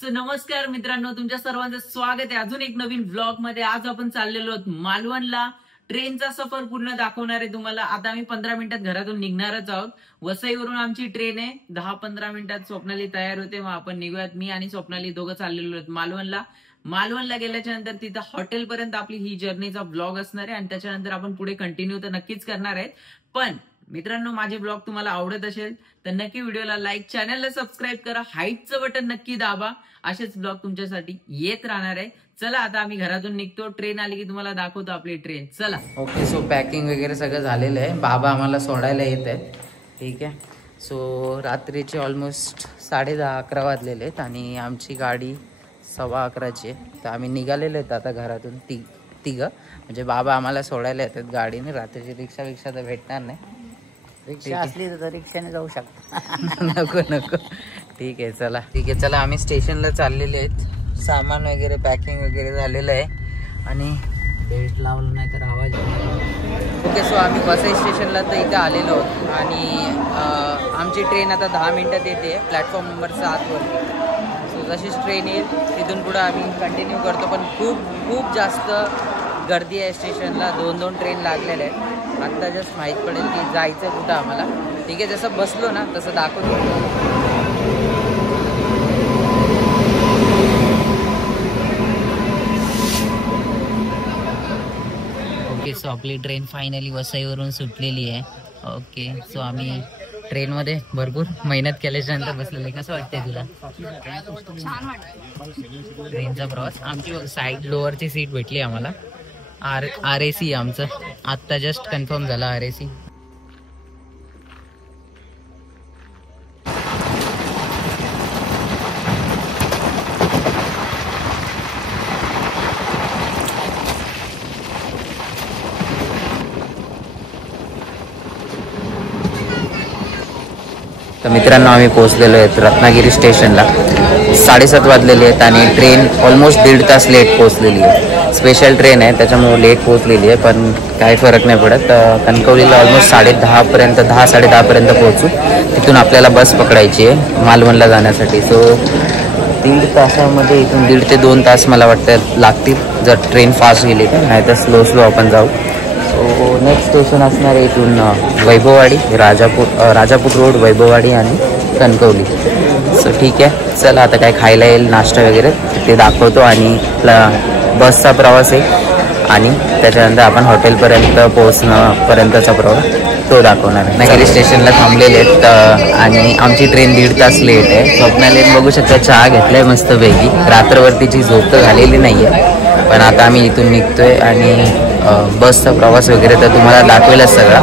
So नमस्कार मित्रांनो, तुमच्या सर्वांचं स्वागत आहे अजून एक नवीन व्लॉग मध्ये। आज आपण चाललेलो आहोत मालवणला। ट्रेनचा सफर पूर्ण दाखवणार आहे तुम्हाला। आता आम्ही 15 मिनिटात घरातून निघणारच आहोत। वसईवरून आमची ट्रेन आहे। 10-15 मिनिटात स्वप्नाली तयार होते, मग आपण निघूयात। मी आणि स्वप्नाली दोघं चाललेलो आहोत मालवणला। मालवणला गेल्याच्या नंतर तिथं हॉटेल पर्यंत आपली ही जर्नीचा व्लॉग असणार आहे आणि त्याच्यानंतर आपण पुढे कंटिन्यू तर नक्कीच करणार आहेत। पण मित्रांनो, माझे ब्लॉग तुम्हाला आवडत असेल तर नक्की व्हिडिओला लाईक, चॅनलला सबस्क्राईब करा, हाईटचं बटन नक्की दाबा। असेच ब्लॉग तुमच्यासाठी येत राहणार आहे। चला आता आम्ही घरातून निघतो, ट्रेन आली की तुम्हाला दाखवतो आपली ट्रेन। चला। ओके, सो पॅकिंग वगैरे सगळं झालेलं आहे। बाबा आम्हाला सोडायला येत आहेत, ठीक आहे। सो रात्रीचे ऑलमोस्ट 10:30-11 वाजलेले आहेत आणि आमची गाडी 11:15ची आहे। तर आम्ही निघालेलो आहेत आता घरातून तिघं, म्हणजे बाबा आम्हाला सोडायला येतात गाडीने। रात्रीची रिक्षा तर भेटणार नाही, रिक्षा असली तर रिक्षाने जाऊ शकतो। नको ठीक आहे, चला ठीक आहे। चला आम्ही स्टेशनला चाललेले आहेत, सामान वगैरे पॅकिंग वगैरे झालेलं आहे आणि बेल्ट लावलं नाही तर आवाज। ओके, सो आम्ही वसई स्टेशनला तर इथे आलेलो आहोत आणि आमची ट्रेन आता 10 मिनिटात येते प्लॅटफॉर्म नंबर 7वरती। सो जशीच ट्रेन येईल तिथून पुढं आम्ही कंटिन्यू करतो। पण खूप जास्त गर्दी आहे स्टेशनला, 2 ट्रेन लागलेल्या आहेत। आत्ता जस्ट माहीत पडेल की जायचं कुठं आम्हाला, ठीक आहे। जसं बसलो ना तसं दाखवतो। ओके, सो आपली ट्रेन फायनली वसईवरून सुटलेली आहे। ओके, सो आम्ही ट्रेनमध्ये भरपूर मेहनत केल्याच्या नंतर बसलेलं आहे। कसं वाटतंय तुला? छान वाटतं ट्रेनचा प्रवास। आमची साईड लोअरची सीट भेटली आम्हाला। RAC आमचं आत्ता जस्ट कन्फर्म झालं RAC। तर मित्रांनो, आम्ही पोहोचलेलो आहेत रत्नागिरी स्टेशनला। 7:30 वाजलेले आहेत आणि ट्रेन ऑलमोस्ट 1.5 तास लेट पोहोचलेली आहे। स्पेशल ट्रेन आहे त्याच्यामुळे लेट पोहोचलेली आहे, पण काही फरक नाही पडत। कणकवलीला ऑलमोस्ट 10:30पर्यंत 10-10:30पर्यंत पोहोचू। तिथून आपल्याला बस पकडायची आहे मालवणला जाण्यासाठी। सो 1.5 तासामध्ये इथून 1.5 ते 2 तास मला वाटतं लागतील, जर ट्रेन फास्ट गेली तर, नाही तर स्लो आपण जाऊ। सो नेक्स्ट स्टेशन असणार आहे इथून वैभववाडी, राजापूर रोड, वैभववाडी आणि कणकवली। सो ठीक आहे, चला आता काय खायला येईल, नाश्ता वगैरे ते दाखवतो आणि बसचा प्रवास आहे आणि त्याच्यानंतर आपण हॉटेलपर्यंत पोहोचण्यापर्यंतचा प्रवास तो दाखवणार आहे। रत्नागिरी स्टेशनला थांबलेले आहेत आणि आमची ट्रेन 1.5 तास लेट आहे। स्वप्नाली बघू शकता, चहा घेतलाय मस्तपैकी। रात्रवरतीची झोप तर झालेली नाही आहे, पण आता आम्ही इथून निघतोय आणि बसचा प्रवास वगैरे तर तुम्हाला दाखवेलच सगळा।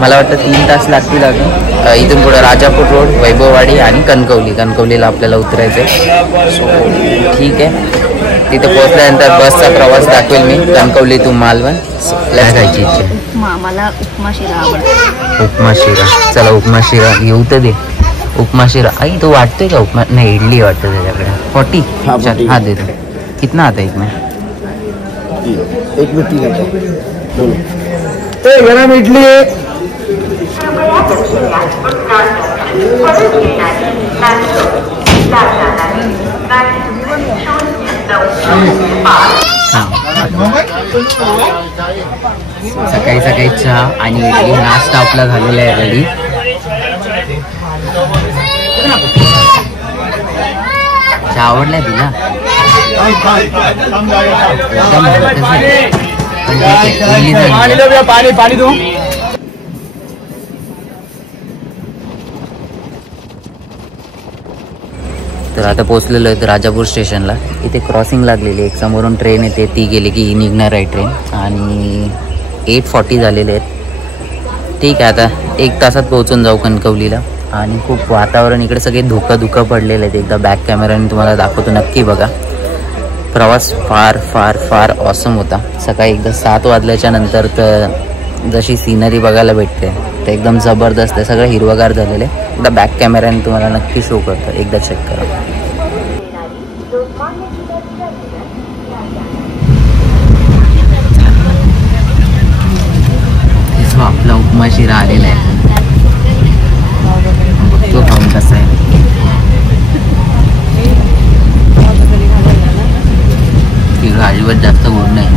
मला वाटतं 3 तास लागतील अजून। इथून पुढे राजापूर रोड, वैभववाडी आणि कणकवलीला आपल्याला उतरायचं आहे। सो ठीक आहे, तिथं पोहोचल्यानंतर बसचा प्रवास दाखवेल मी, कणकवली टू मालवण। काय खायची इच्छा? मला उपमा शिरा आवडतो। उपमा शिरा, चला उपमा शिरा घेऊ तर दे। उपमा शिरा आई तो वाटतोय का? उपमा नाही, इडली वाटतं त्याच्याकडे। 40 हाँ दे दो। कितना आता एक में? एक मिनट गरम इडली है। सकाळी चहा आणि इडली, नाश्ता आपला झालेला आहे रेडी। चहा आवडलाय तुला? पाणी दो। तर आता पोहोचलेलो आहे राजापूर स्टेशनला। इथे क्रॉसिंग लागलेली, एक समोरून ट्रेन येते, ती गेली की निघणार आहे ट्रेन आणि 8:40 झालेले आहेत। ठीक आहे, आता 1 तासात पोहोचून जाऊ कणकवलीला। आणि खूप वातावरण इकडे सगळे धुकं पडलेले आहेत। एकदा बॅक कॅमेराने तुम्हाला दाखवतो, नक्की बघा। प्रवास फार ऑसम होता। सकाळी एकदा 7 वाजल्याच्या नंतर तर जशी सीनरी बघायला भेटते ते एकदम जबरदस्त आहे। सगळं हिरवगार झालेलं आहे। एकदा बॅक कॅमेराने तुम्हाला नक्की शो करतो, एकदा चेक करा। आपला उपमा शिरा आलेला आहे। तो खाऊन कसा आहे बघा अजिबात जास्त गोड नाही.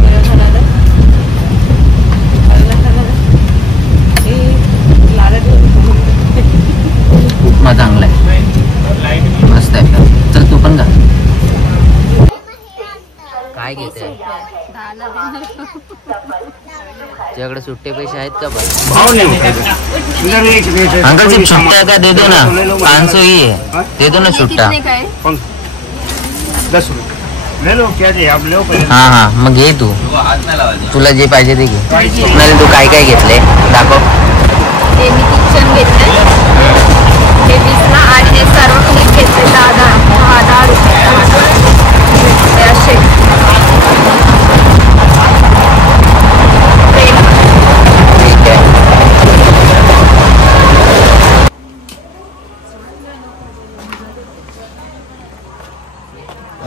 उपमा चांगला आहे, मस्त आहे. चल तू पण का काय घेते? तुझ्याकडे सुट्टे पैसे आहेत का? अंकल जी छुट्टा का दे दो ना, 500 ही है, दे दो ना छुट्टा. हाँ हाँ मग घे तू, तुला जे पाहिजे ते घे. स्वप्नाली तू काय काय घेतलंय दाखव. हे मी किचन घेतलंय, हे 20ला आणि हे सर्व क्लिप घेतले 10 रुपये. हे असे ठीक आहे.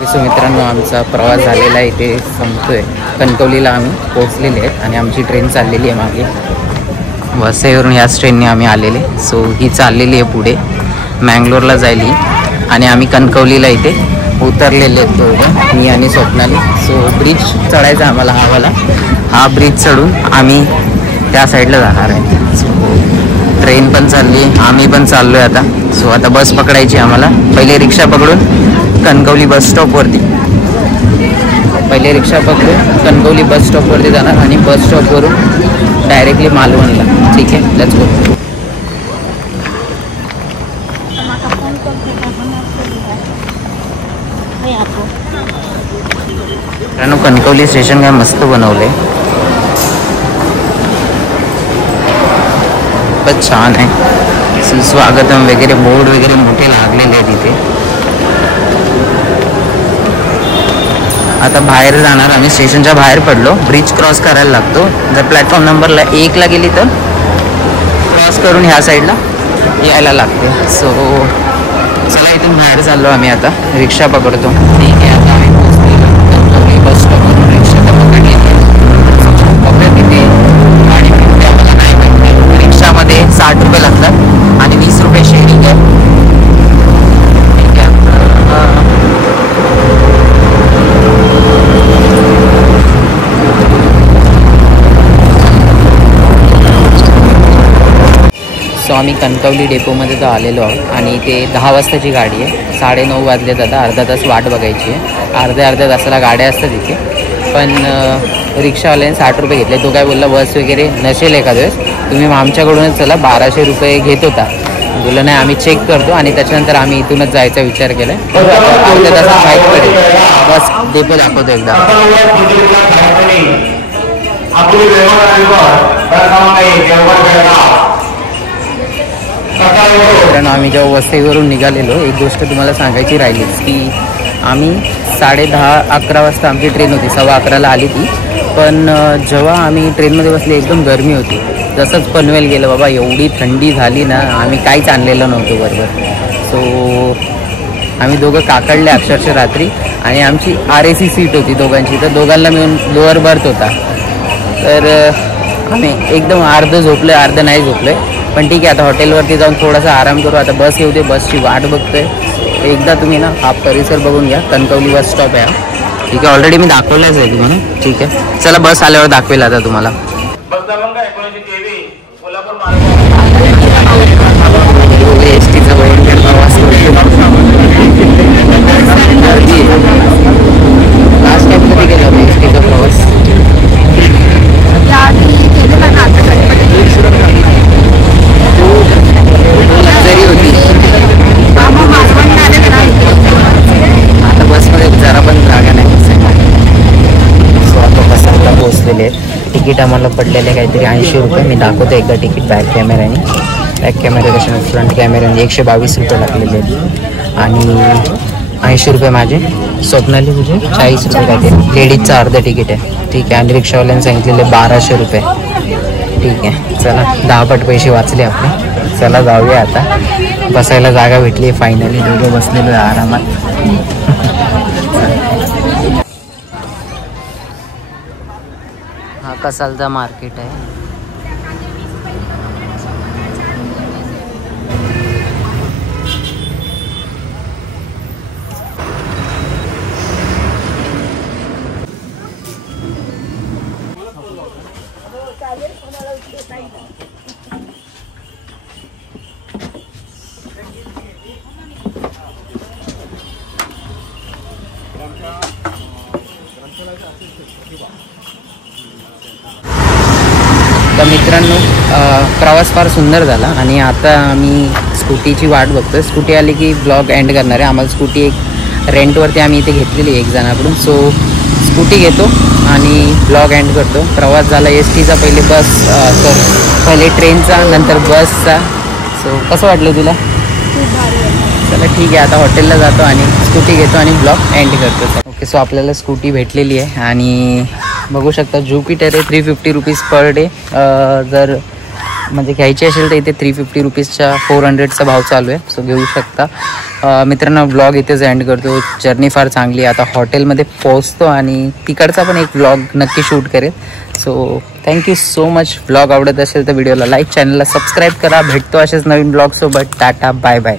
सो मित्रांनो आमचा प्रवास झालेला आहे, इथे संपतोय. कणकवलीला आम्ही पोहोचलेले आहेत आणि आमची ट्रेन चाललेली आहे मागे. वसईवरून ह्याच ट्रेनने आम्ही आलेले. सो ही चाललेली आहे पुढे मँगलोरला जाईल ही, आणि आम्ही कणकवलीला इथे उतरलेले आहेत दोघं, मी आणि स्वप्नाली. सो ब्रिज चढायचा आम्हाला हा ब्रिज चढून आम्ही त्या साईडला जाणार आहे. सो ट्रेन पण चालली, आम्ही पण चाललो आहे आता. सो आता बस पकडायची आम्हाला. पहिले रिक्षा पकडून कणकवली बस स्टॉपवरती, पहिले रिक्षा पकडून कणकवली बस स्टॉपवरती जाणार आणि बस स्टॉपवरून डायरेक्टली मालवणला. ठीक आहे, लेट्स गो. मित्रांनो कणकवली स्टेशन काय मस्त बनवलंय, खूपच छान आहे. स्वागतम वगैरे बोर्ड वगैरे मोठे लागलेले आहेत इथे. आता बाहेर जाणार आम्ही, स्टेशनच्या बाहेर पडलो. ब्रिज क्रॉस करायला लागतो. जर प्लॅटफॉर्म नंबरला 1ला गेली तर क्रॉस करून ह्या साईडला यायला लागते. सो चला इथून बाहेर चाललो आम्ही आता, रिक्षा पकडतो. ठीक आहे, आता आम्ही पोहोचलेलो बस स्टॉपवरून. रिक्षा तर पकडली बघूया तिथे गाडी मिळते आम्हाला नाही माहिती. रिक्षामध्ये 60 रुपये लागतात आणि 20 रुपये शेअरिंग आहे. ठीक आहे, सो आम्ही कणकवली डेपोमध्ये तर आलेलो आहोत आणि ते 10 वाजताची गाडी आहे. 9:30 वाजलेत आता, अर्धा तास वाट बघायची आहे. अर्ध्या तासाला गाड्या असतात इथे. पण रिक्षावाल्याने 60 रुपये घेतले. तो काय बोलला बस वगैरे नसेल एखाद्या वेळेस, तुम्ही आमच्याकडूनच चला, 1200 रुपये घेत होता. बोललं नाही आम्ही चेक करतो, आणि त्याच्यानंतर आम्ही इथूनच जायचा विचार केला. अर्ध्या तासात बाईक पडेल. बस डेपो दाखवतो एकदा. कारण आम्ही जेव्हा वसईवरून निघालेलो, एक गोष्ट तुम्हाला सांगायची राहिलीच की आम्ही 10:30-11 वाजता आमची ट्रेन होती. 11:15ला आली ती. पण जेव्हा आम्ही ट्रेनमध्ये बसले एकदम गरमी होती. जसंच पनवेल गेलं बाबा, एवढी थंडी झाली ना, आम्ही काहीच आणलेलं नव्हतो बरोबर. सो आम्ही दोघं काकडले अक्षरशः रात्री. आणि आमची RAC सीट होती दोघांची, तर दोघांना मिळून लोअर बर्थ होता. तर आम्ही एकदम अर्धं झोपलो आहे, अर्धं नाही झोपलो आहे. पण ठीक आहे, आता हॉटेलवरती जाऊन थोडासा आराम करू. आता बस येऊ दे, बसची वाट बघतोय. एकदा तुम्ही ना हा परिसर बघून घ्या. कणकवली बस स्टॉप आहे. ठीक आहे, ऑलरेडी मी दाखवलंच आहे तुम्हाला. ठीक आहे, चला बस आल्यावर दाखवेल आता तुम्हाला. एसटीचा भयंकर प्रवास लास्ट टाइम कधी गेला मी एसटीचा प्रवास? लक्झरी होती. आता बसमध्ये जरा पण जागा नाही. सो आता बसायला पोहोचलेले आहेत. तिकीट आम्हाला पडलेले काहीतरी 80 रुपये. मी दाखवतो एकदा तिकीट बॅक कॅमेऱ्याने. बॅक कॅमेरा कशाने, फ्रंट कॅमेऱ्याने 122 रुपये लागलेले आहेत. आणि 80 रुपये माझे. स्वप्नाली तुझे 40 रुपये काहीतरी. लेडीजचं अर्धं तिकीट आहे. ठीक आहे, आणि रिक्षावाल्याने सांगितलेले 1200 रुपये. ठीक आहे, चला 10 पट पैसे वाचले आपले. चला जाऊया आता. बसायला जागा भेटली फायनली. दोघं बसलेलो आहे आरामात. हा कसालचा मार्केट आहे. तर मित्रांनो प्रवास फार सुंदर झाला आणि आता आम्ही स्कूटीची वाट बघतोय. स्कूटी आली की ब्लॉग एंड करणार आहे. आम्हाला स्कूटी एक रेंटवरती आम्ही इथे घेतलेली आहे एक जणाकडून. सो स्कूटी घेतो आणि ब्लॉग एंड करतो. प्रवास झाला STचा, पहिले बस पहिले ट्रेनचा, नंतर बसचा. सो कसं वाटलं तुला? चला ठीक आहे, आता हॉटेलला जातो आणि स्कूटी घेतो आणि ब्लॉग एंड करतो. ओके, सो आपल्याला स्कूटी भेटलेली आहे आणि बघू शकता ज्युपिटर आहे 350 रुपीज पर डे. जर म्हणजे घ्यायची असेल तर इथे 350 रुपीजच्या 400चा भाव चालू आहे. सो घेऊ शकता. मित्रांनो ब्लॉग इथेच एंड करतो. जर्नी फार चांगली आहे. आता हॉटेलमध्ये पोहोचतो आणि तिकडचा पण एक ब्लॉग नक्की शूट करेल. So thank you so much. Blog आवडत असेल तर व्हिडिओला लाईक, चॅनलला सबस्क्राईब करा. भेटतो असेच नवीन ब्लॉगसोबत. Tata, bye bye.